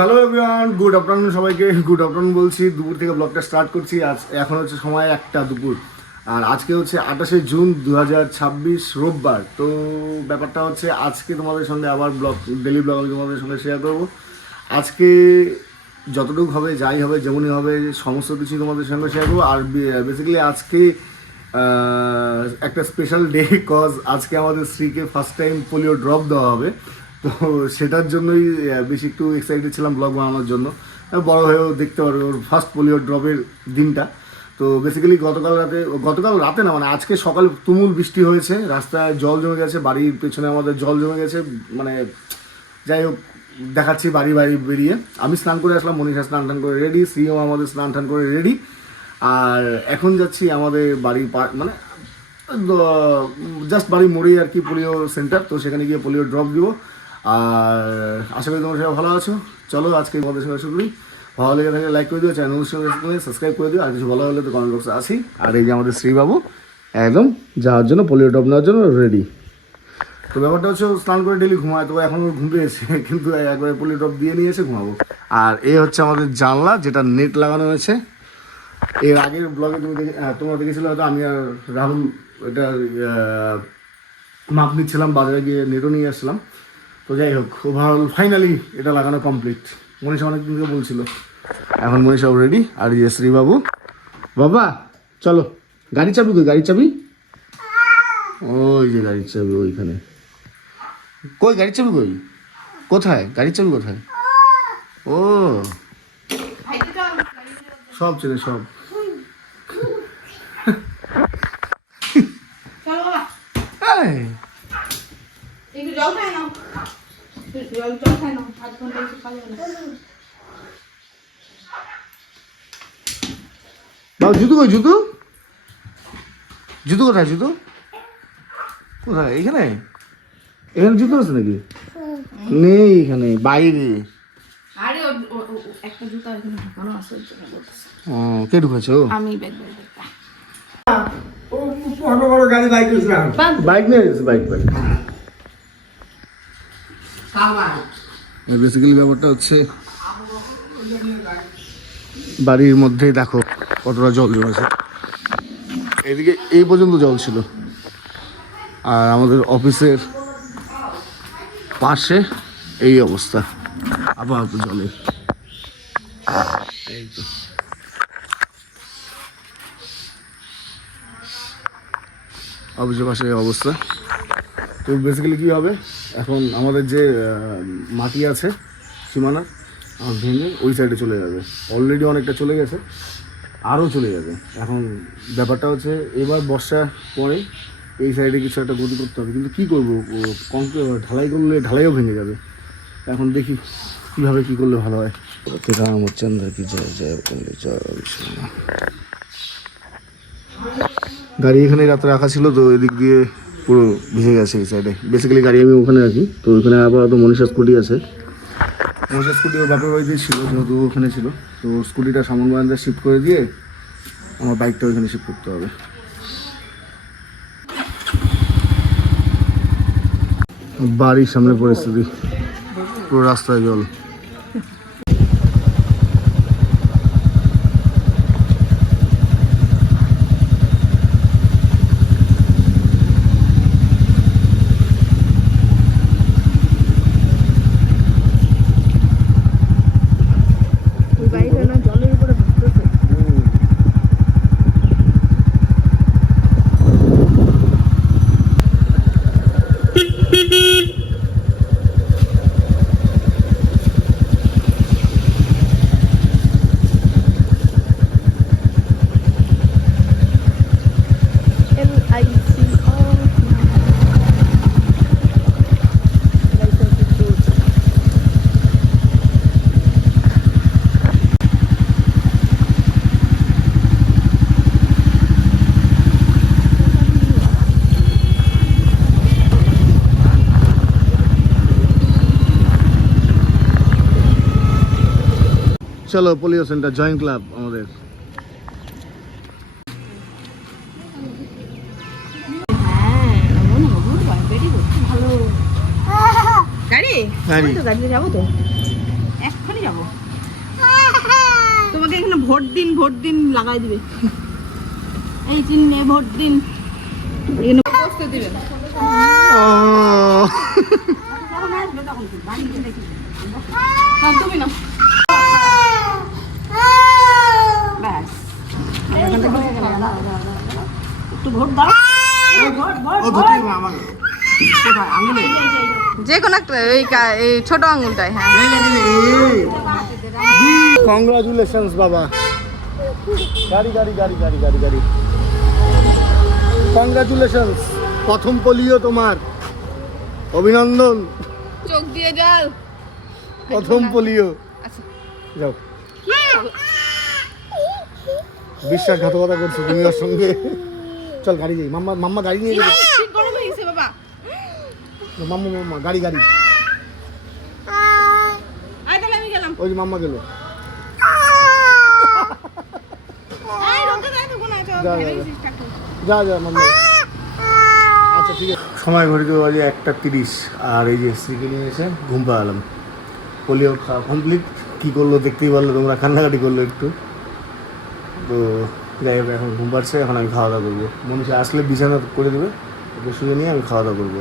Hello everyone, good afternoon সবাইকে। Good afternoon বলছি, দুপুর থেকে ব্লগটা স্টার্ট করছি। আজ এখন হচ্ছে সময় 1টা দুপুর, আর আজকে হচ্ছে 28শে জুন 2026 রোববার। তো ব্যাপারটা হচ্ছে আজকে তোমাদের সঙ্গে আবার ডেলি ব্লগ আমি তোমাদের সঙ্গে শেয়ার করবো। আজকে যতটুকু হবে, যাই হবে, যেমনই হবে, সমস্ত কিছু তোমাদের সঙ্গে শেয়ার করবো। আর বেসিক্যালি আজকে একটা স্পেশাল ডে, কজ আজকে আমাদের স্ত্রীকে ফার্স্ট টাইম পোলিও ড্রপ দেওয়া হবে। তো সেটার জন্যই বেশি একটু এক্সাইটেড ছিলাম ব্লগ বানানোর জন্য। বড় হয়েও দেখতে পারবে ওর ফার্স্ট পোলিও ড্রপের দিনটা। তো বেসিক্যালি গতকাল রাতে না, মানে আজকে সকালে তুমুল বৃষ্টি হয়েছে, রাস্তায় জল জমে গেছে, বাড়ির পেছনে আমাদের জল জমে গেছে। মানে যাই হোক, দেখাচ্ছি বাড়ি বেরিয়ে। আমি স্নান করে আসলাম, মনীষা স্নান টান করে রেডি, শ্রীও আমাদের স্নান টান করে রেডি। আর এখন যাচ্ছি আমাদের বাড়ির মানে জাস্ট বাড়ির মোড়েই আর কি পোলিও সেন্টার, তো সেখানে গিয়ে পোলিও ড্রপ দিব। আর আশা করি তোমরা সবাই ভালো আছো। চলো আজকে তোমাদের সঙ্গে শুরু করি। ভালো লেগে থাকলে লাইক করে দিও, চ্যানেল সাবস্ক্রাইব করে দিও, আর কিছু ভালো হলে তো কমেন্ট বক্সে আসি। আর এই যে আমাদের শ্রীবাবু একদম যাওয়ার জন্য, পোলিও ড্রপ নেওয়ার জন্য রেডি। তো ব্যাপারটা হচ্ছে স্নান করে ডেলি ঘুমায়, তো এখন ঘুম পেয়েছে, কিন্তু একবারে পোলিও ড্রপ দিয়ে নিয়ে এসে ঘুমাবো। আর এই হচ্ছে আমাদের জানলা, যেটা নেট লাগানো হয়েছে। এর আগের ব্লগে তোমরা দেখেছিলে হয়তো, আমি আর রাহুল এটা মাপ নিচ্ছিলাম, বাজারে গিয়ে নেটও নিয়ে আসলাম। তো যাই হোক, ওভারঅল ফাইনালি এটা লাগানো কমপ্লিট। মনীষা অনেক দিনকে বলছিল, এখন মনীষাও রেডি। আর ইয়ে শ্রীবাবু, বাবা চলো, গাড়ি চাবি কই, গাড়ির চাবি? ওই যে গাড়ির চাবি ওইখানে। কই গাড়ির চাবি কই? কোথায় গাড়ির চাবি কোথায়? ও সব ছেলে সব। বাবু জুতো কই, জুতো জুতো কোথায়? জুতো কোথায়? এইখানে এখানে জুতো আছে নাকি? নেই এখানে, বাইরে। কে ঢুকেছো? বাইক নিয়ে গেছে, বাইক বেসিক্যালি ব্যাপারটা হচ্ছে বাড়ির মধ্যে দেখো কতটা জল জমেছে। এদিকে এই পর্যন্ত জল ছিল, আর আমাদের অফিসের পাশে এই অবস্থা, আপাতত জলে। এই তো অফিসের পাশে এই অবস্থা। তো বেসিক্যালি কী হবে, এখন আমাদের যে মাটি আছে সীমানা, ভেঙে ওই সাইডে চলে যাবে। অলরেডি অনেকটা চলে গেছে, আরও চলে যাবে। এখন ব্যাপারটা হচ্ছে এবার বর্ষা পরে এই সাইডে কিছু একটা গতি করতে হবে, কিন্তু কী করবো, ঢালাই করলে ঢালাইও ভেঙে যাবে। এখন দেখি কীভাবে কী করলে ভালো হয়। রামচন্দ্র কি জয় জয় জয়। গাড়ি এখানে রাতে রাখা ছিল, তো এদিক দিয়ে পুরো ভিজে গেছে এই সাইডে। বেসিক্যালি গাড়ি আমি ওখানে রাখি, তো ওখানে আবার তো মনীষা স্কুটি আছে। মনীষা স্কুটি ওর বাপের বাড়িতেই ছিল, যেহেতু ওখানে ছিল, তো স্কুটিটা সামন বারান্দা শিফট করে দিয়ে আমার বাইকটা ওইখানে শিফট করতে হবে। বাড়ির সামনে পরিস্থিতি, পুরো রাস্তায় জল। চলো পোলিও সেন্টার জয়েন্ট ক্লাব আমাদের। গাড়ি তো গাড়িতে যাবো তো এক্ষুনি যাবো। তোমাকে এখানে ভোট দিন লাগাই দিবে। এই চিহ্নে ভোট দিন, এখানে বসতে দিবে না। তুমি না ব্যাস, একটু ভোট দাও। যে কোনো একটা এই ছোট আঙুলটায়। হ্যাঁ, কংগ্রাচুলেশনস বাবা। গাড়ি গাড়ি গাড়ি গাড়ি গাড়ি গাড়ি কংগ্রাচুলেশনস, প্রথম পোলিও তোমার, অভিনন্দন। চোখ দিয়ে যাও, প্রথম পোলিও। যাও, বিশ্বাসঘাতকতা করছো তুমি ওর সঙ্গে। চল গাড়ি যাই, মাম্মা মাম্মা গাড়ি নিয়ে যাবে। বাবা মাম্মা মাম্মা গাড়ি গাড়ি, আমি গেলাম। ওই যে মাম্মা গেল। যা যা মাম্মা। আচ্ছা ঠিক আছে। সময় ঘড়িতে বাজে 1:30, আর এই যে স্ত্রীকে নিয়ে এসে ঘুম পাড়ালাম। পোলিও খাওয়া কমপ্লিট। কী করলো দেখতেই পারলো তোমরা, কান্নাকাটি করলো একটু। তো যাই হোক, এখন ঘুম পাচ্ছে, এখন আমি খাওয়া দাওয়া করবো। মনীষা আসলে বিছানা করে দেবে, ওকে শুয়ে নিয়ে আমি খাওয়া দাওয়া করবো।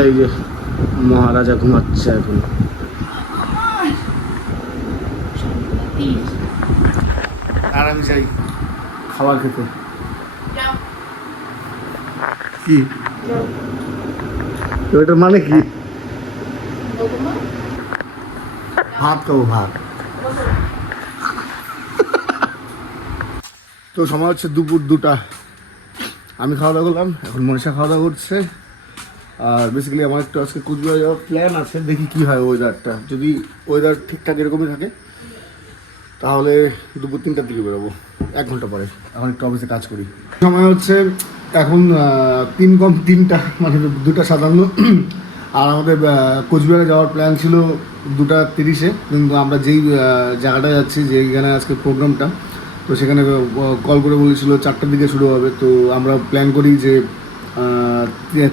এই যে মহারাজা ঘুমাচ্ছে এখন। আর আমি চাই খাবার খেতে। কি তো এটার মানে কি? ভাত খাবো, ভাত। তো সময় হচ্ছে দুপুর 2টা। আমি খাওয়া দাওয়া করলাম, এখন মনীষা খাওয়া দাওয়া করছে। আর বেসিক্যালি আমার একটু আজকে কুচবিহার যাওয়ার প্ল্যান আছে, দেখি কী হয় ওয়েদারটা। যদি ওয়েদার ঠিকঠাক এরকমই থাকে তাহলে দুপুর 3টার দিকে বেরোবো, 1 ঘন্টা পরে। এখন একটু অফিসে কাজ করি। সময় হচ্ছে এখন 3:03, মানে 2:57। আর আমাদের কোচবিহারে যাওয়ার প্ল্যান ছিল 2:30-এ, কিন্তু আমরা যেই জায়গাটায় যাচ্ছি, যেইখানে আজকে প্রোগ্রামটা, তো সেখানে কল করে বলেছিল 4টার দিকে শুরু হবে। তো আমরা প্ল্যান করি যে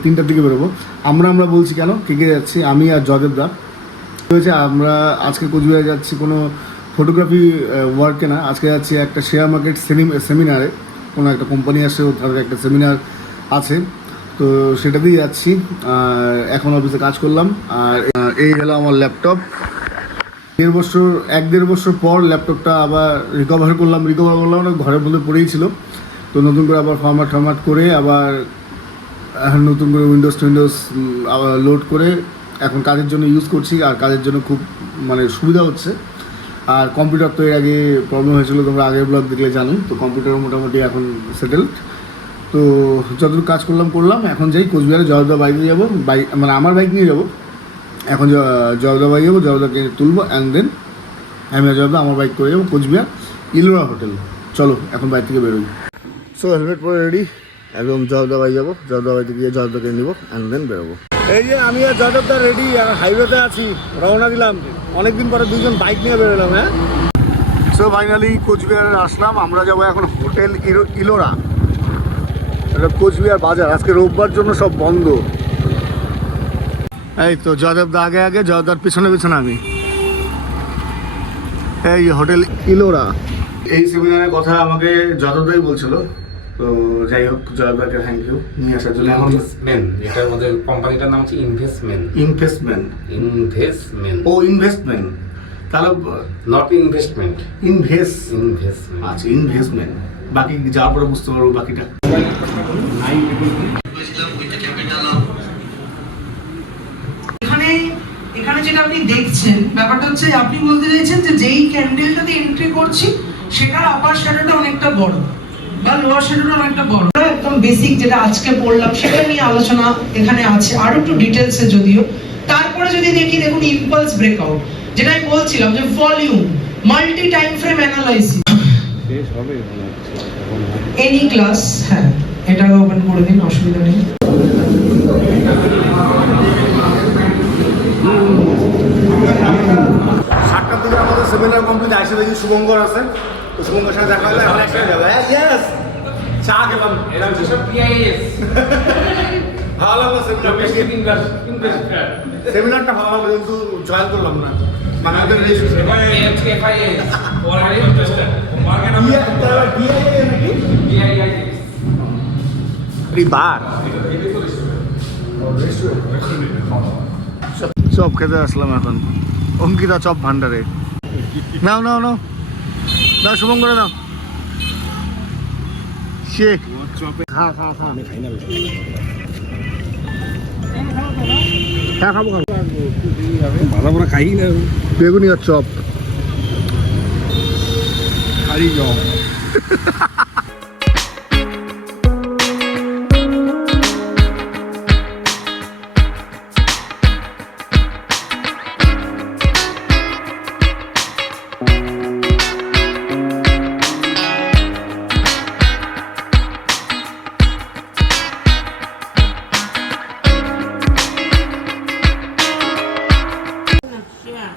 3টার দিকে বেরোবো। আমরা বলছি কেন, কে কে যাচ্ছি? আমি আর জয়দেবদা হয়েছে। আমরা আজকে কোচবিহারে যাচ্ছি কোনো ফটোগ্রাফি ওয়ার্কে না, আজকে যাচ্ছি একটা শেয়ার মার্কেট সেমিনারে। কোনো একটা কোম্পানি আসে, তাদের একটা সেমিনার আছে, তো সেটাতেই যাচ্ছি। আর এখন অফিসে কাজ করলাম। আর এই হলো আমার ল্যাপটপ। 1.5 বছর পর ল্যাপটপটা আবার রিকভার করলাম না, ঘরের মধ্যে পড়েই ছিল। তো নতুন করে আবার ফরম্যাট করে আবার নতুন করে উইন্ডোজ আবার লোড করে এখন কাজের জন্য ইউজ করছি। আর কাজের জন্য খুব মানে সুবিধা হচ্ছে। আর কম্পিউটার তো এর আগে প্রবলেম হয়েছিল, তোমরা আগের ব্লগ দেখলে জানো। তো কম্পিউটার মোটামুটি এখন সেটেলড। তো যতটুকু কাজ করলাম। এখন যাই কোচবিহারে, জয়দা বাইকে যাবো, মানে আমার বাইক নিয়ে যাবো। এখন জয়দা বাইক যাবো, জয়দাকে তুলবো, অ্যান্ড দেন আমি জয়দা আমার বাইক করে যাবো কোচবিহার ইলোরা হোটেল। চলো এখন বাইক থেকে বেরোই। সো হেলমেট পরে রেডি, একদম জয়দা বাই যাবো। জয়দা বাইতে গিয়ে জয়দাকে নিবো, অ্যান্ড দেন বেরোবো। এই যে আমি আর জয়দা রেডি, আর হাইওয়েতে আছি, রওনা দিলাম। অনেকদিন পরে দুজন বাইক নিয়ে বেরোলাম। হ্যাঁ, সো ফাইনালি কোচবিহারে আসলাম। আমরা যাবো এখন হোটেল ইলোরা। এটা কোচবিহার বাজার, আজকে রোববার জন্য সব বন্ধ। এই তো জয়দেবদা আগে, জয়দার পিছনে আমি। এই হোটেল ইলোরা। এই সেমিনারের কথা আমাকে জয়দাই বলছিল। তো যাই হোক, জয়দাকে থ্যাংক ইউ নিয়ে আসার জন্য। এটার মধ্যে কোম্পানিটার নাম হচ্ছে ইনভেস্টমেন্ট। ও ইনভেস্টমেন্ট, তাহলে নট ইনভেস্টমেন্ট, ইনভেস্টমেন্ট। আচ্ছা ইনভেস্টমেন্ট, বাকি যাওয়ার পরে বুঝতে পারবো বাকিটা। এখানে যেটা আপনি দেখছেন, ব্যাপারটা হচ্ছে আপনি বলতে চাইছেন যে যেই ক্যান্ডেলটাতে এন্ট্রি করছি সেটার আপার শ্যাডোটা অনেকটা বড় বা লোয়ার শ্যাডোটা অনেকটা বড়। একদম বেসিক যেটা আজকে পড়লাম সেটা নিয়ে আলোচনা এখানে আছে, আরো একটু ডিটেলসে যদিও। তারপরে যদি দেখুন ইম্পালস ব্রেকআউট, যেটা আমি বলছিলাম যে volume, multi time frame analysis, any class. হ্যাঁ, এটাকে ওপেন করে দিন, অসুবিধা নেই। আমাদের সেমিনার কমপ্লিট, আসে দেখি শুভঙ্কর আছে। তো শুভঙ্কর সাথে দেখা হলে এখন একসাথে যাবে। ইয়েস, চা খেলাম। এরা হচ্ছে পিআইএস। ভালো লাগলো সেমিনারটা, ভালো লাগলো, কিন্তু জয়েন করলাম না। মানে ওদের registration FIS already registered. Chop খেতে আসলাম এখন অঙ্কিতা চপ ভান্ডারে। নাও নাও নাও নাও শুভম করে নাও। সে খা খা খা আমি খাই না খাবো খাবো ভালো করে খাই না বেগুনি আর চপ খালি চপ।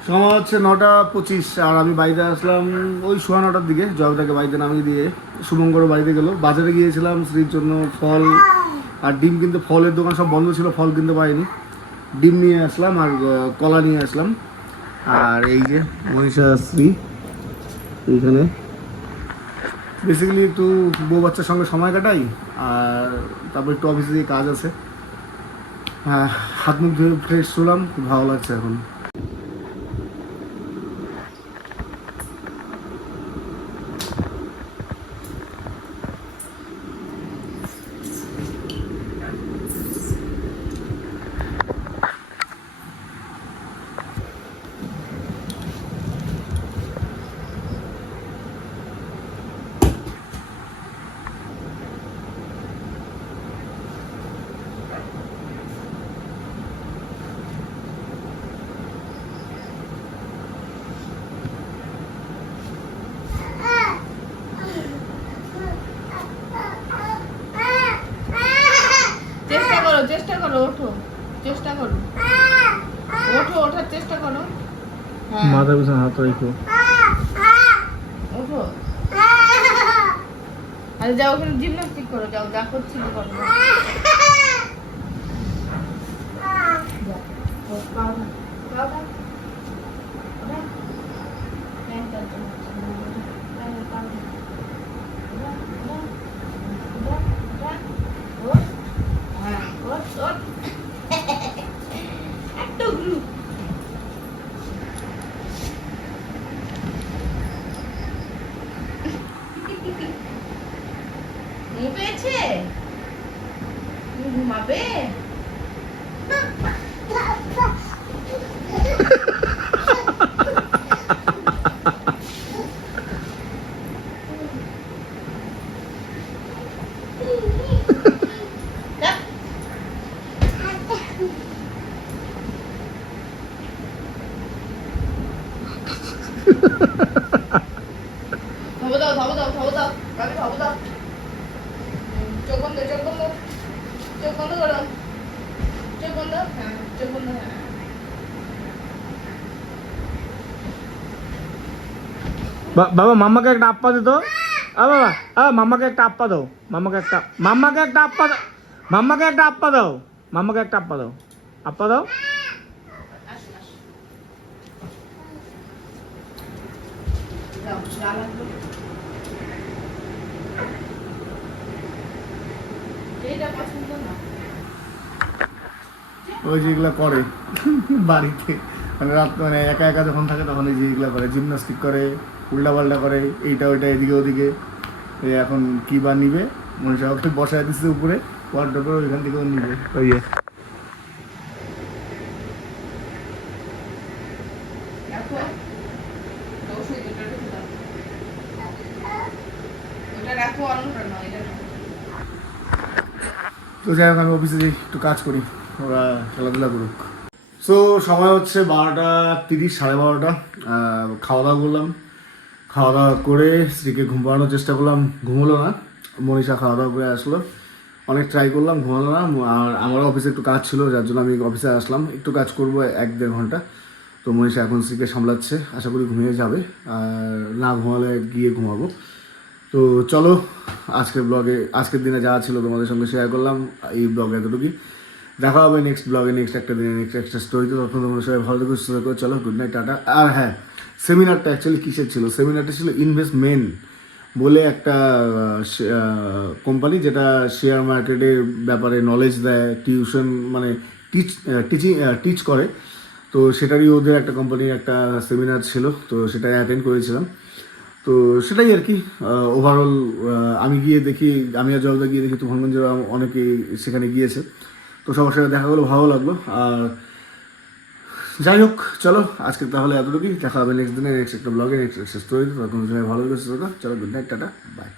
সময় হচ্ছে 9:25 আর আমি বাড়িতে আসলাম ওই 9:15টার দিকে। জয়টাকে বাড়িতে নামিয়ে দিয়ে শুভঙ্কর বাড়িতে গেল। বাজারে গিয়েছিলাম স্ত্রীর জন্য ফল আর ডিম কিনতে। ফলের দোকান সব বন্ধ ছিল, ফল কিনতে পারিনি। ডিম নিয়ে আসলাম আর কলা নিয়ে আসলাম। আর এই যে মনীষা স্ত্রী এইখানে বেসিক্যালি একটু বউ বাচ্চার সঙ্গে সময় কাটাই আর তারপর একটু অফিসে দিয়ে কাজ আছে। হ্যাঁ, হাত মুখ ধুয়ে ফ্রেশ হলাম, খুব ভালো লাগছে এখন। চেষ্টা করো ওঠো, চেষ্টা করো ওঠো, ওঠার চেষ্টা করো। মাথা পিছনে হাত রাখো, ওঠো। আরে যাও ওখানে জিমনাস্টিক করো, যাও যা করছি করো। পেয়েছে ঘুমাবে। ধবো দাও, ধবো দাও, ধবো দাও, আমি ধবো দাও। চোখ বন্ধ, চোখ বন্ধ, চোখ বন্ধ করো, চোখ বন্ধ, হ্যাঁ চোখ বন্ধ, হ্যাঁ। বাবা মাম্মাকে একটা আপ্পা দে তো। বাবা মাম্মাকে একটা আপ্পা দাও, মাম্মাকে একটা আপ্পা দাও, মাম্মাকে একটা আপ্পা দাও, মাম্মাকে একটা আপ্পা দাও, আপ্পা দাও। আসো, আসো। যাও, যা লাগবে। এইটা পছন্দ না। ওই যেগুলো করে বাড়িতে মানে রাত মানে একা একা যখন থাকে তখন এই যেগুলো করে, জিমনাস্টিক করে, উল্টাপাল্টা করে, এইটা ওইটা এদিকে ওদিকে। এই এখন কি বা নিবে, মনীষা ওকে বসায় দিচ্ছে উপরে ওয়ার্ডরোবে, ওইখান থেকেও নিবে। ওই যে দেখো, ওষুধ দুটো রেখে দাও। ওটা রাখো, অন্যটা নয়, এটা রাখো। তো যাই হোক আমি অফিসে যাই, একটু কাজ করি, ওরা খেলাধুলা করুক। সো সময় হচ্ছে 12:30, 12:30। খাওয়া দাওয়া করলাম, খাওয়া দাওয়া করে স্ত্রীকে ঘুম পাড়ানোর চেষ্টা করলাম, ঘুমোলো না। মনীষা খাওয়া দাওয়া করে আসলো, অনেক ট্রাই করলাম, ঘুমালো না। আর আমারও অফিসে একটু কাজ ছিল, যার জন্য আমি অফিসে আসলাম, একটু কাজ করবো 1-1.5 ঘন্টা। তো মনীষা এখন স্ত্রীকে সামলাচ্ছে, আশা করি ঘুমিয়ে যাবে, আর না ঘুমালে গিয়ে ঘুমাবো। তো চলো আজকের ব্লগে, আজকের দিনে যা ছিল তোমাদের সঙ্গে শেয়ার করলাম, এই ব্লগে এতটুকুই। দেখা হবে নেক্সট ব্লগে, নেক্সট একটা দিনে, নেক্সট একটা স্টোরিতে। তখন তোমরা সবাই ভালো থেকো, সুস্থ থেকো। চলো, গুড নাইট, টাটা। আর হ্যাঁ, সেমিনারটা অ্যাকচুয়ালি কিসের ছিল? সেমিনারটা ছিল ইনভেস্টমেন্ট বলে একটা কোম্পানি, যেটা শেয়ার মার্কেটের ব্যাপারে নলেজ দেয়, টিউশন মানে টিচ করে। তো সেটারই ওদের একটা কোম্পানির একটা সেমিনার ছিল, তো সেটাই অ্যাটেন্ড করেছিলাম। তো সেটাই আর কি। ওভারঅল আমি গিয়ে দেখি, আমি আর জগদা গিয়ে দেখি তুফানগঞ্জের অনেকেই সেখানে গিয়েছে। তো সবার সাথে দেখা হলো, ভালো লাগলো। আর যাই হোক, চলো আজকে তাহলে এতটুকুই। দেখা হবে নেক্সট দিনে, নেক্সট একটা ব্লগে, নেক্সট একটা স্টোরিতে। তখন ভালো লাগবে। চলো, গুড নাইট, টাটা, বাই।